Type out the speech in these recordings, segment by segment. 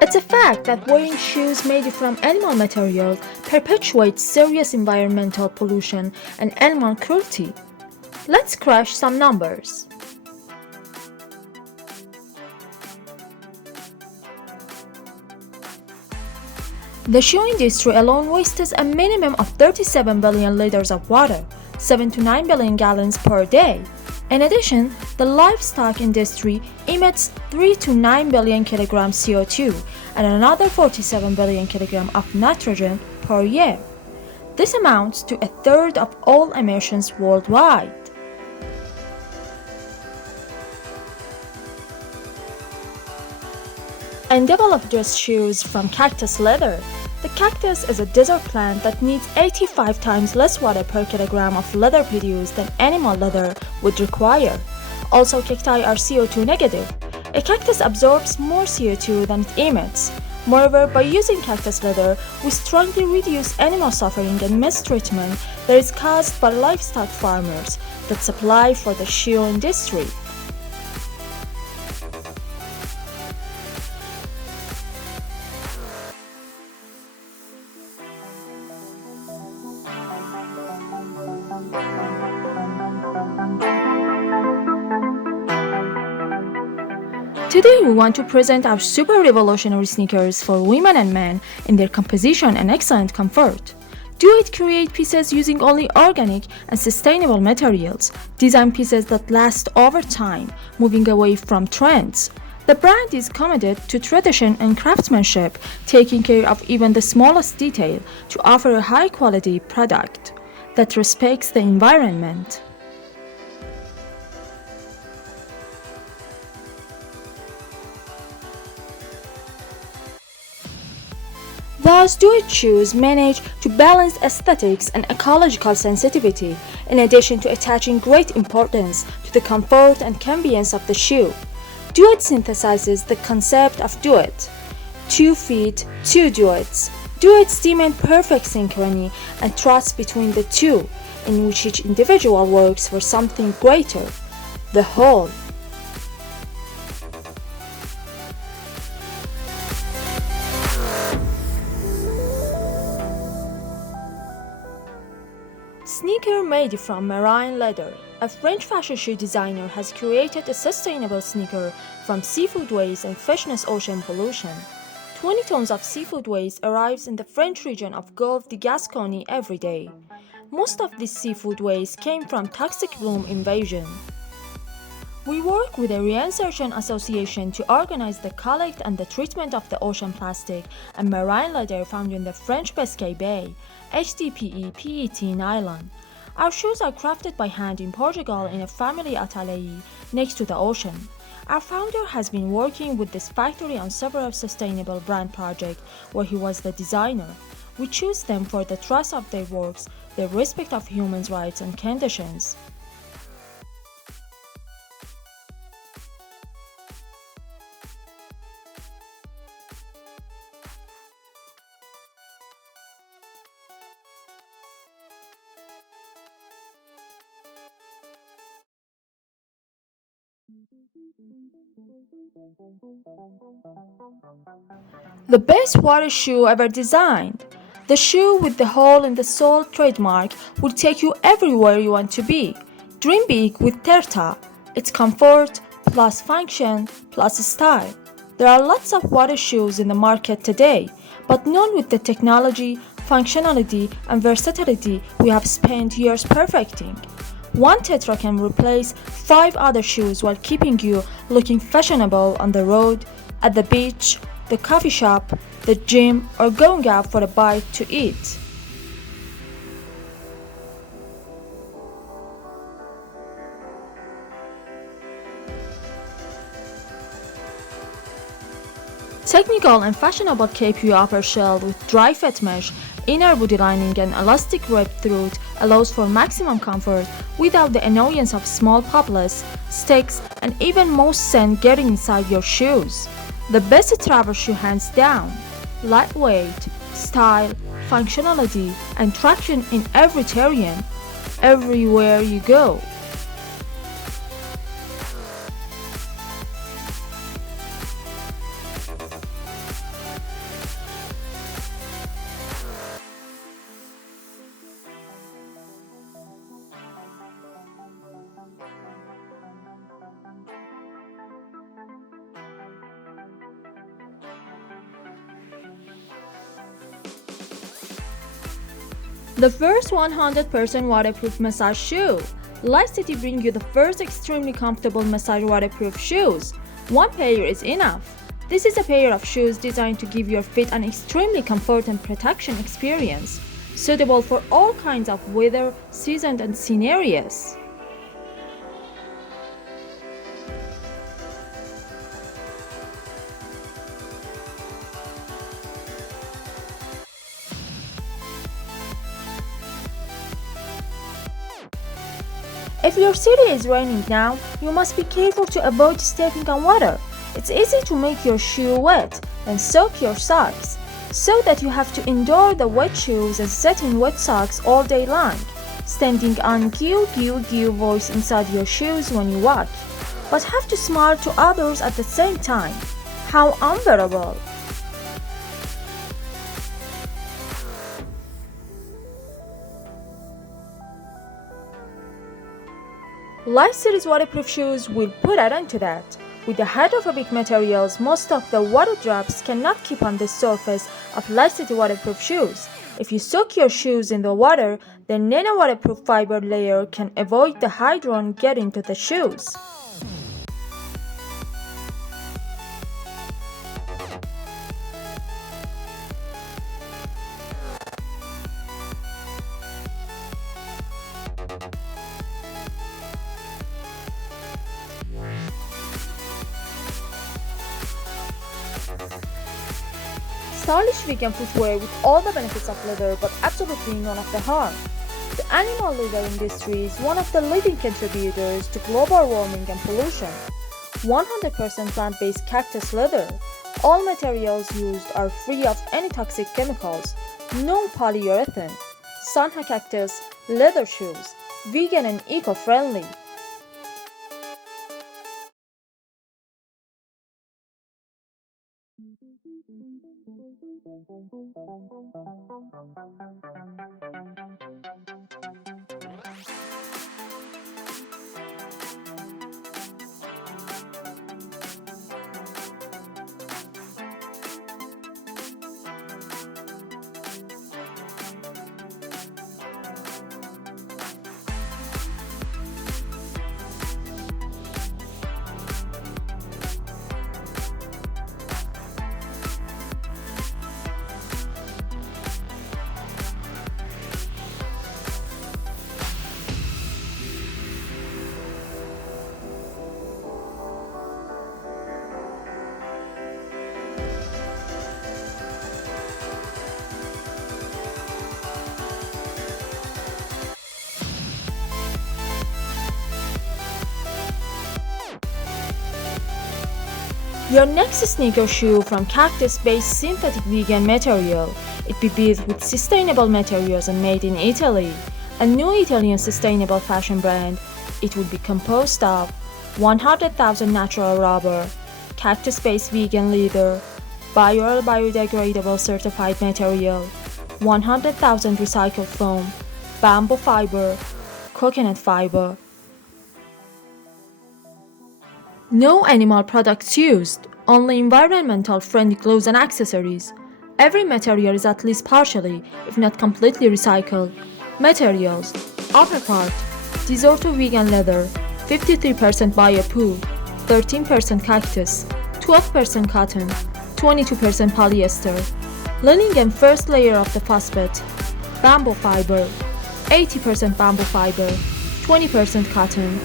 It's a fact that wearing shoes made from animal materials perpetuates serious environmental pollution and animal cruelty. Let's crush some numbers. The shoe industry alone wastes a minimum of 37 billion liters of water, 7 to 9 billion gallons per day. In addition, the livestock industry emits 3 to 9 billion kilograms CO2 and another 47 billion kilograms of nitrogen per year. This amounts to a third of all emissions worldwide. And developed these shoes from cactus leather. The cactus is a desert plant that needs 85 times less water per kilogram of leather produced than animal leather would require. Also, cacti are CO2 negative. A cactus absorbs more CO2 than it emits. Moreover, by using cactus leather, we strongly reduce animal suffering and mistreatment that is caused by livestock farmers that supply for the shoe industry. Today we want to present our super revolutionary sneakers for women and men in their composition and excellent comfort. DOOET create pieces using only organic and sustainable materials, design pieces that last over time, moving away from trends. The brand is committed to tradition and craftsmanship, taking care of even the smallest detail to offer a high-quality product that respects the environment. Thus, DOOET shoes manage to balance aesthetics and ecological sensitivity, in addition to attaching great importance to the comfort and convenience of the shoe. DOOET synthesizes the concept of DOOET. 2 feet, 2 DOOETs. DOOETs demand perfect synchrony and trust between the two, in which each individual works for something greater, the whole. Sneaker made from marine leather. A French fashion shoe designer has created a sustainable sneaker from seafood waste and fishness ocean pollution. 20 tons of seafood waste arrives in the French region of Gulf de Gascogne every day. Most of this seafood waste came from toxic bloom invasion. We work with a reinsertion association to organize the collect and the treatment of the ocean plastic and marine leather found in the French Biscay Bay, HDPE PET nylon. Our shoes are crafted by hand in Portugal in a family atelier next to the ocean. Our founder has been working with this factory on several sustainable brand projects where he was the designer. We choose them for the trust of their works, their respect of human rights and conditions. The best water shoe ever designed. The shoe with the hole in the sole trademark will take you everywhere you want to be. Dream big with TETRA. It's comfort plus function plus style. There are lots of water shoes in the market today, but none with the technology, functionality, and versatility we have spent years perfecting. One TETRA can replace 5 other shoes while keeping you looking fashionable on the road, at the beach, the coffee shop, the gym, or going out for a bite to eat. Technical and fashionable KPU upper shell with dry fit mesh, inner body lining and elastic rib throat allows for maximum comfort without the annoyance of small poplars, sticks, and even moss sand getting inside your shoes. The best travel shoe hands down. Lightweight, style, functionality, and traction in every terrain, everywhere you go. The first 100% waterproof massage shoe. LightCity brings you the first extremely comfortable massage waterproof shoes. One pair is enough. This is a pair of shoes designed to give your feet an extremely comfort and protection experience, suitable for all kinds of weather, seasons, and scenarios. If your city is raining now, you must be careful to avoid stepping on water. It's easy to make your shoe wet and soak your socks, so that you have to endure the wet shoes and sit in wet socks all day long, standing on gew voice inside your shoes when you walk, but have to smile to others at the same time. How unbearable! LightCity's waterproof shoes will put an end to that. With the hydrophobic materials, most of the water drops cannot keep on the surface of LightCity waterproof shoes. If you soak your shoes in the water, the nano-waterproof fiber layer can avoid the hydron getting to the shoes. Stylish vegan footwear with all the benefits of leather but absolutely none of the harm. The animal leather industry is one of the leading contributors to global warming and pollution. 100% plant-based cactus leather. All materials used are free of any toxic chemicals. No polyurethane. Soneha Cactus Leather Shoes. Vegan and eco-friendly. Your next sneaker shoe from cactus-based synthetic vegan material. It be built with sustainable materials and made in Italy. A new Italian sustainable fashion brand. It would be composed of 100,000 natural rubber, cactus-based vegan leather, biodegradable certified material, 100,000 recycled foam, bamboo fiber, coconut fiber. No animal products used, only environmental friendly clothes and accessories. Every material is at least partially, if not completely recycled. Materials: upper part, Desorto vegan leather, 53% bio-poo, 13% cactus, 12% cotton, 22% polyester. Lining and first layer of the phosphate. Bamboo fiber, 80% bamboo fiber, 20% cotton.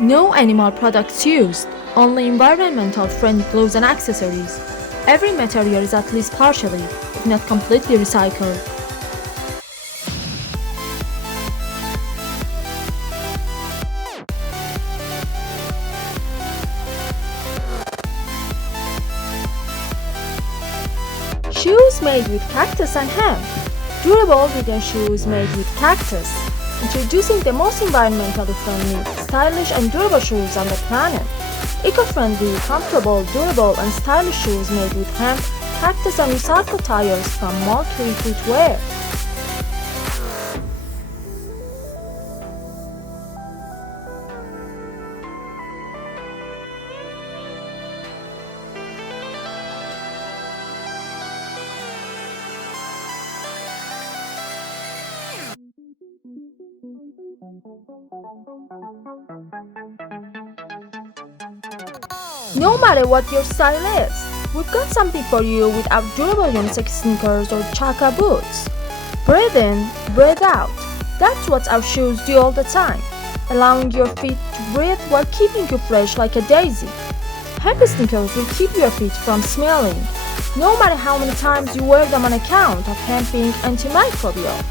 No animal products used, only environmental friendly clothes and accessories. Every material is at least partially, if not completely recycled. Shoes made with cactus and hemp. Durable vegan shoes made with cactus. Introducing the most environmentally friendly, stylish and durable shoes on the planet. Eco-friendly, comfortable, durable and stylish shoes made with hemp, cactus and recycled tires from Malkry Footwear. No matter what your style is, we've got something for you with our durable unisex sneakers or chaka boots. Breathe in, breathe out. That's what our shoes do all the time, allowing your feet to breathe while keeping you fresh like a daisy. Hemp sneakers will keep your feet from smelling, no matter how many times you wear them on account of hemp being antimicrobial.